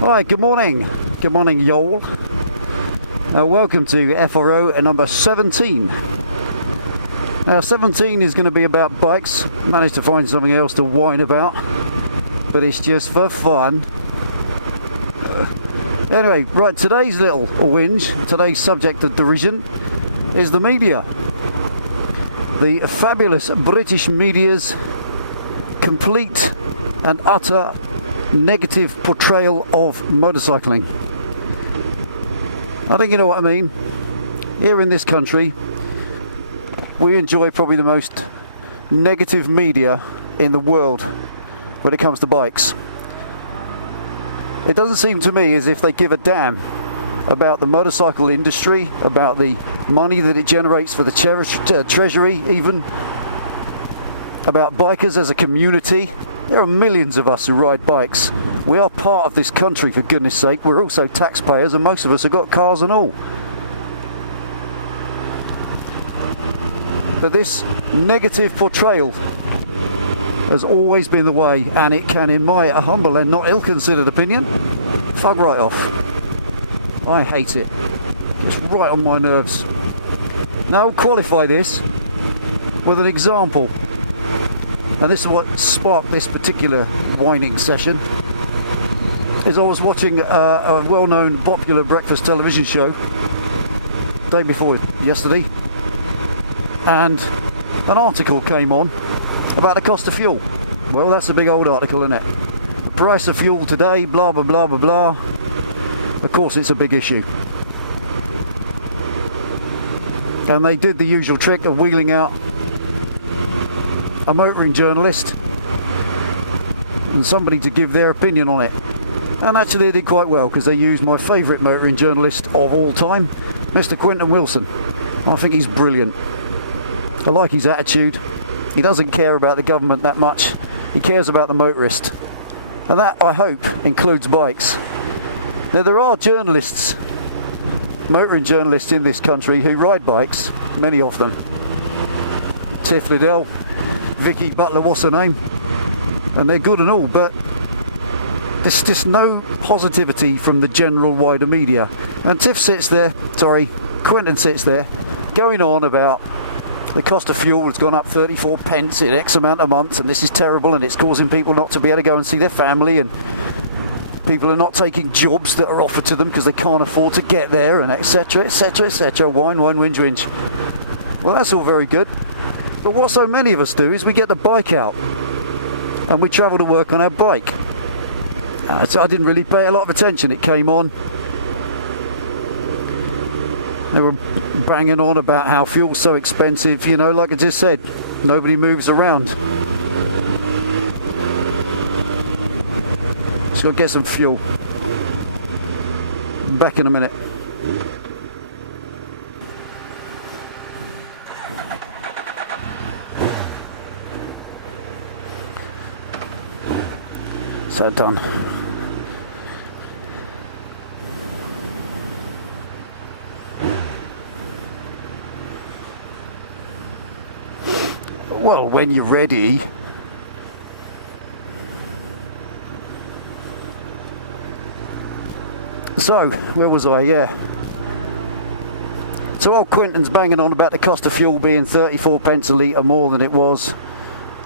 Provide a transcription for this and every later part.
Hi, good morning. Good morning, y'all. Welcome to FRO number 17. 17 is going to be about bikes. Managed to find something else to whine about, but it's just for fun. Anyway, right, today's little whinge, today's subject of derision is the media. The fabulous British media's complete and utter negative portrayal of motorcycling. I think you know what I mean. Here in this country, we enjoy probably the most negative media in the world when it comes to bikes. It doesn't seem to me as if they give a damn about the motorcycle industry, about the money that it generates for the treasury even, about bikers as a community. There are millions of us who ride bikes. We are part of this country, for goodness sake. We're also taxpayers, and most of us have got cars and all. But this negative portrayal has always been the way, and it can, in my humble and not ill-considered opinion, fug right off. I hate it. It's right on my nerves. Now I'll qualify this with an example. And this is what sparked this particular whining session. Is I was watching a well-known popular breakfast television show day before yesterday, and an article came on about the cost of fuel. Well, that's a big old article, isn't it? The price of fuel today, blah blah blah blah blah. Of course it's a big issue. And they did the usual trick of wheeling out a motoring journalist and somebody to give their opinion on it. And actually they did quite well, because they used my favourite motoring journalist of all time, Mr. Quentin Wilson. I think he's brilliant. I like his attitude. He doesn't care about the government that much. He cares about the motorist. And that, I hope, includes bikes. Now there are journalists, motoring journalists in this country who ride bikes, many of them. Tiff Liddell, Vicky Butler, what's her name? And they're good and all, but there's just no positivity from the general wider media. And Quentin sits there going on about the cost of fuel has gone up 34 pence in X amount of months, and this is terrible, and it's causing people not to be able to go and see their family, and people are not taking jobs that are offered to them because they can't afford to get there, and etc, etc, etc. Whine, whinge, whinge. Well, that's all very good. But what so many of us do is we get the bike out and we travel to work on our bike. So I didn't really pay a lot of attention. It came on. They were banging on about how fuel's so expensive. You know, like I just said, nobody moves around. Just got to get some fuel. Back in a minute. So done. Well, when you're ready. So, where was I? Yeah. So old Quentin's banging on about the cost of fuel being 34 pence a litre more than it was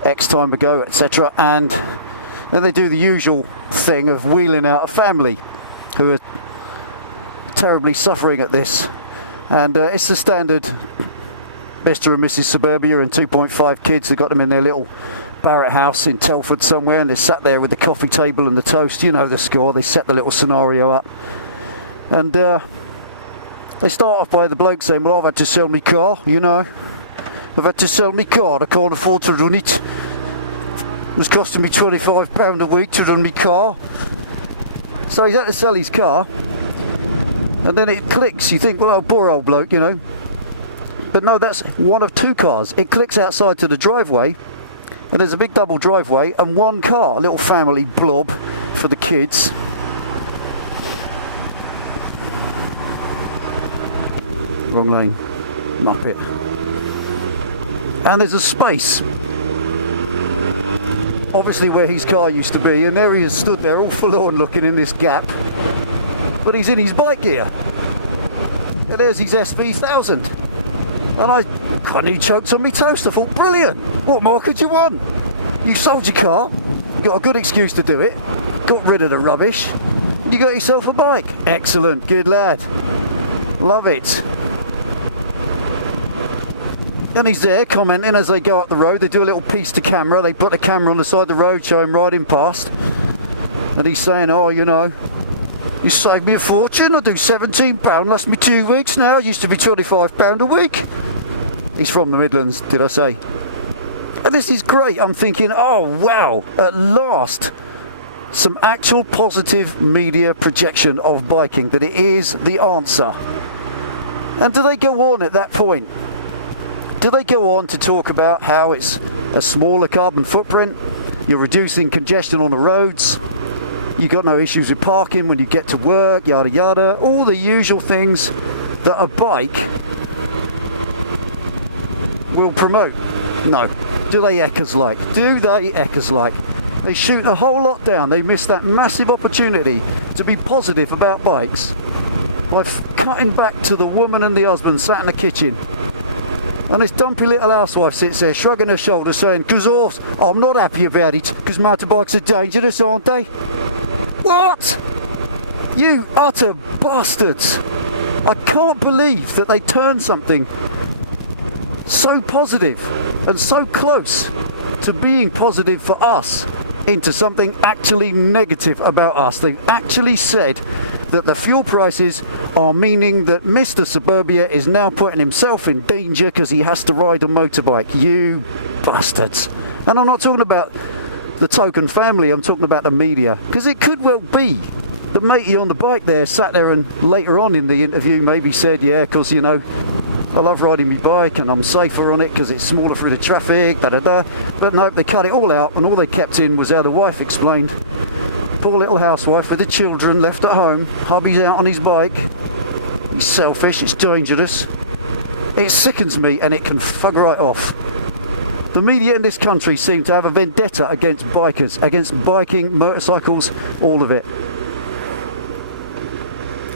X time ago, etc. And then they do the usual thing of wheeling out a family who are terribly suffering at this. And it's the standard Mr. and Mrs. Suburbia and 2.5 kids. They've got them in their little Barrett house in Telford somewhere, and they're sat there with the coffee table and the toast. You know the score. They set the little scenario up. And they start off by the bloke saying, well, I've had to sell my car, you know. I've had to sell my car. I can't afford to run it. It was costing me £25 a week to run my car. So he's had to sell his car. And then it clicks. You think, well, oh, poor old bloke, you know. But no, that's one of two cars. It clicks outside to the driveway, and there's a big double driveway and one car, a little family blob for the kids. Wrong lane. Muppet. And there's a space obviously where his car used to be, and there he is stood there all forlorn looking in this gap, but he's in his bike gear. And there's his SV1000. And I kind of choked on me toast. I thought, brilliant, what more could you want? You sold your car, you got a good excuse to do it, got rid of the rubbish, and you got yourself a bike. Excellent, good lad. Love it. And he's there commenting as they go up the road. They do a little piece to camera. They put the camera on the side of the road, show him riding past. And he's saying, oh, you know, you saved me a fortune. I do £17, lasts me 2 weeks now. It used to be £25 a week. He's from the Midlands, did I say? And this is great. I'm thinking, oh, wow, at last, some actual positive media projection of biking, that it is the answer. And do they go on at that point? Do they go on to talk about how it's a smaller carbon footprint, you're reducing congestion on the roads, you've got no issues with parking when you get to work, yada yada, all the usual things that a bike will promote? No. Do they eckers like? Do they eckers like? They shoot a whole lot down. They miss that massive opportunity to be positive about bikes by cutting back to the woman and the husband sat in the kitchen. And this dumpy little housewife sits there shrugging her shoulders saying, "'Cause I'm not happy about it, because motorbikes are dangerous, aren't they?" What? You utter bastards. I can't believe that they turned something so positive and so close to being positive for us into something actually negative about us. They've actually said that the fuel prices are meaning that Mr. Suburbia is now putting himself in danger because he has to ride a motorbike. You bastards. And I'm not talking about the token family, I'm talking about the media. Because it could well be the matey on the bike there sat there and later on in the interview maybe said, yeah, because, you know, I love riding my bike and I'm safer on it because it's smaller through the traffic, da-da-da. But no, they cut it all out and all they kept in was how the wife explained. Poor little housewife with the children left at home, hubby's out on his bike. He's selfish, it's dangerous. It sickens me and it can fug right off. The media in this country seem to have a vendetta against bikers, against biking, motorcycles, all of it.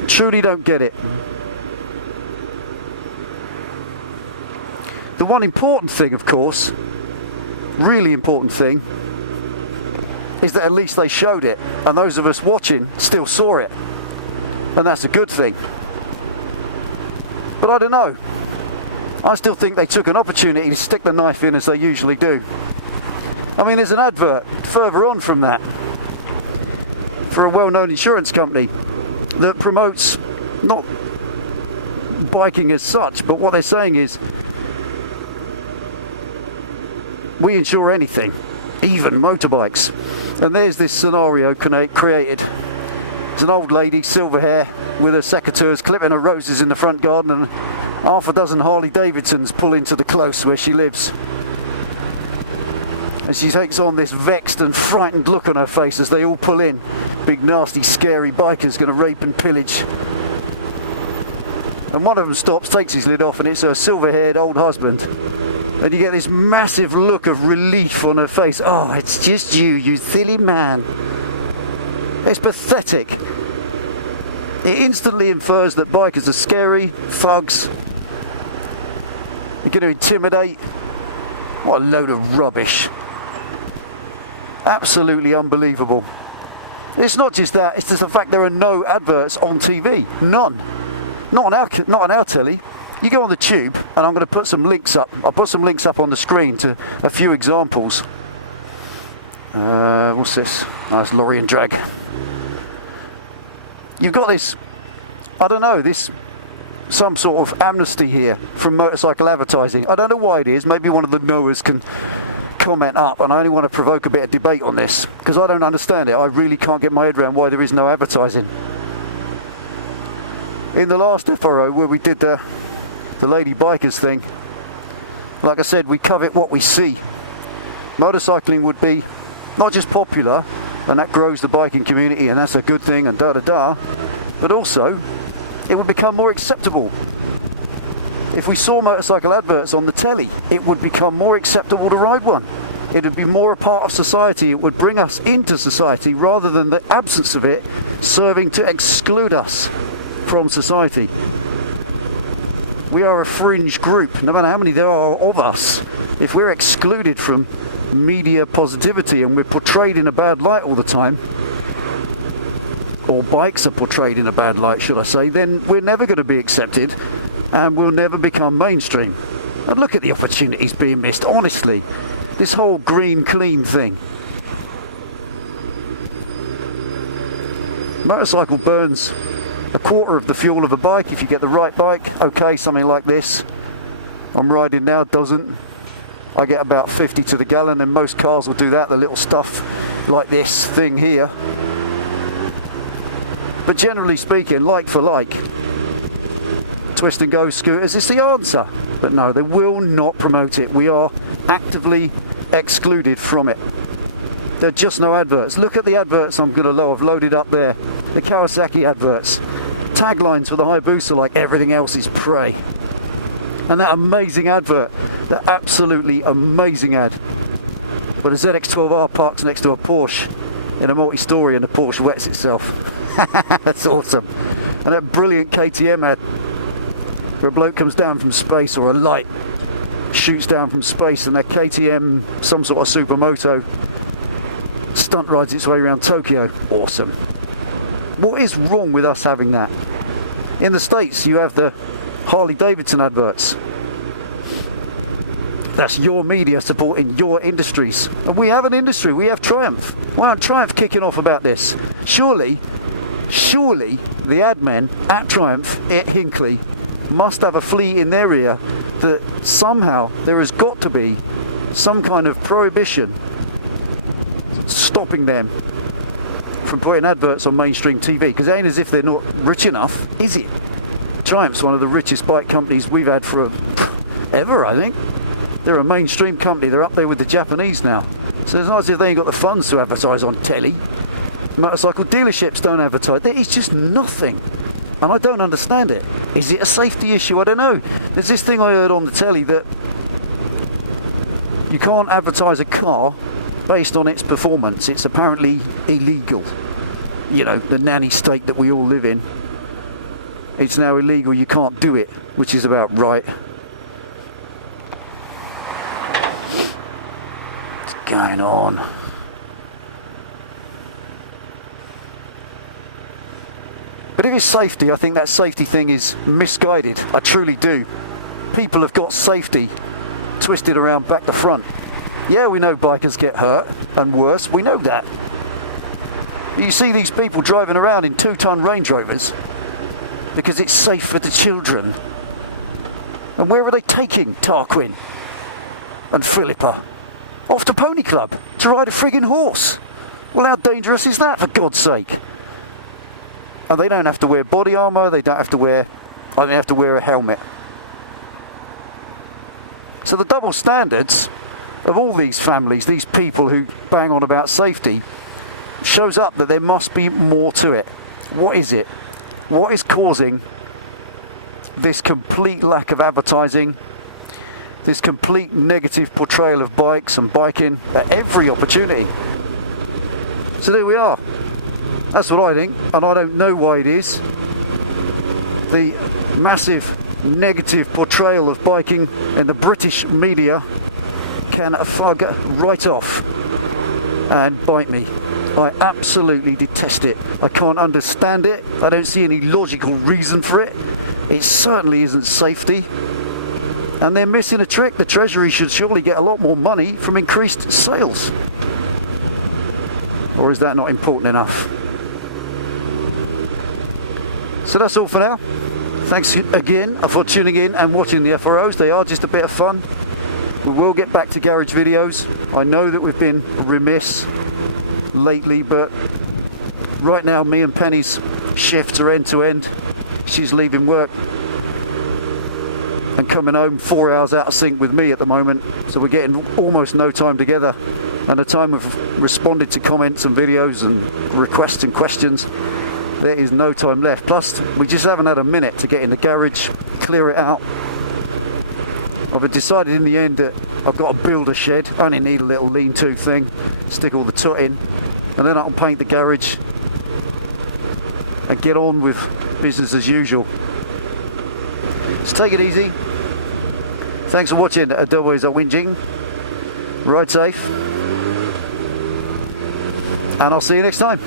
Truly don't get it. The one important thing, of course, really important thing, is that at least they showed it, and those of us watching still saw it, and that's a good thing. But I don't know. I still think they took an opportunity to stick the knife in as they usually do. I mean, there's an advert further on from that for a well-known insurance company that promotes not biking as such, but what they're saying is, we insure anything, even motorbikes. And there's this scenario created. It's an old lady, silver hair, with her secateurs clipping her roses in the front garden, and half a dozen Harley Davidsons pull into the close where she lives. And she takes on this vexed and frightened look on her face as they all pull in. Big, nasty, scary biker's going to rape and pillage. And one of them stops, takes his lid off, and it's her silver-haired old husband. And you get this massive look of relief on her face. Oh, it's just you silly man. It's pathetic. It instantly infers that bikers are scary, thugs. They're going to intimidate. What a load of rubbish. Absolutely unbelievable. It's not just that, it's just the fact there are no adverts on TV. None. Not on our telly. You go on the tube, and I'm going to put some links up. I'll put some links up on the screen to a few examples. What's this? Oh, it's lorry and drag. You've got this, I don't know, some sort of amnesty here from motorcycle advertising. I don't know why it is. Maybe one of the knowers can comment up, and I only want to provoke a bit of debate on this, because I don't understand it. I really can't get my head around why there is no advertising. In the last FRO, where we did the lady bikers thing, like I said, we covet what we see. Motorcycling would be not just popular, and that grows the biking community, and that's a good thing, and da-da-da, but also it would become more acceptable. If we saw motorcycle adverts on the telly, it would become more acceptable to ride one. It would be more a part of society. It would bring us into society rather than the absence of it serving to exclude us from society. We are a fringe group, no matter how many there are of us. If we're excluded from media positivity and we're portrayed in a bad light all the time, or bikes are portrayed in a bad light, should I say, then we're never going to be accepted and we'll never become mainstream. And look at the opportunities being missed, honestly. This whole green clean thing. Motorcycle burns a quarter of the fuel of a bike if you get the right bike. Okay, something like this I'm riding now doesn't. I get about 50 to the gallon, and most cars will do that, the little stuff like this thing here. But generally speaking, like for like, twist and go scooters is the answer. But no, they will not promote it. We are actively excluded from it. There are just no adverts. Look at the adverts I've loaded up there. The Kawasaki adverts. Taglines for the Hayabusa like everything else is prey. And that amazing advert, that absolutely amazing ad. But a ZX12R parks next to a Porsche in a multi-story and the Porsche wets itself. That's awesome. And that brilliant KTM ad where a bloke comes down from space, or a light shoots down from space, and that KTM, some sort of supermoto, stunt rides its way around Tokyo. Awesome. What is wrong with us having that? In the States, you have the Harley Davidson adverts. That's your media supporting your industries. And we have an industry, we have Triumph. Why aren't Triumph kicking off about this? Surely the ad men at Triumph at Hinckley must have a flea in their ear that somehow there has got to be some kind of prohibition stopping them from putting adverts on mainstream TV, because it ain't as if they're not rich enough, is it? Triumph's one of the richest bike companies we've had for ever, I think. They're a mainstream company, they're up there with the Japanese now. So it's not as if they ain't got the funds to advertise on telly. Motorcycle dealerships don't advertise. There is just nothing. And I don't understand it. Is it a safety issue? I don't know. There's this thing I heard on the telly that you can't advertise a car based on its performance. It's apparently illegal. You know, the nanny state that we all live in. It's now illegal, you can't do it, which is about right. What's going on? But if it's safety, I think that safety thing is misguided. I truly do. People have got safety twisted around back to front. Yeah, we know bikers get hurt and worse, we know that. You see these people driving around in 2-ton Range Rovers because it's safe for the children. And where are they taking Tarquin and Philippa? Off to Pony Club to ride a friggin' horse. Well, how dangerous is that, for God's sake? And they don't have to wear body armour, they don't have to wear, they have to wear a helmet. So the double standards of all these families, these people who bang on about safety, shows up that there must be more to it. What is it? What is causing this complete lack of advertising, this complete negative portrayal of bikes and biking at every opportunity? So there we are. That's what I think, and I don't know why it is. The massive negative portrayal of biking in the British media can fug right off and bite me. I absolutely detest it. I can't understand it. I don't see any logical reason for it. It certainly isn't safety. And they're missing a trick. The Treasury should surely get a lot more money from increased sales. Or is that not important enough? So that's all for now. Thanks again for tuning in and watching the FROs. They are just a bit of fun. We will get back to garage videos. I know that we've been remiss lately, but right now me and Penny's shifts are end to end. She's leaving work and coming home 4 hours out of sync with me at the moment, so we're getting almost no time together. And the time we've responded to comments and videos and requests and questions, there is no time left. Plus we just haven't had a minute to get in the garage, clear it out, I've decided in the end that I've got to build a shed. I only need a little lean-to thing, stick all the tut in, and then I can paint the garage and get on with business as usual. So take it easy. Thanks for watching. Delboy's are whinging. Ride safe. And I'll see you next time.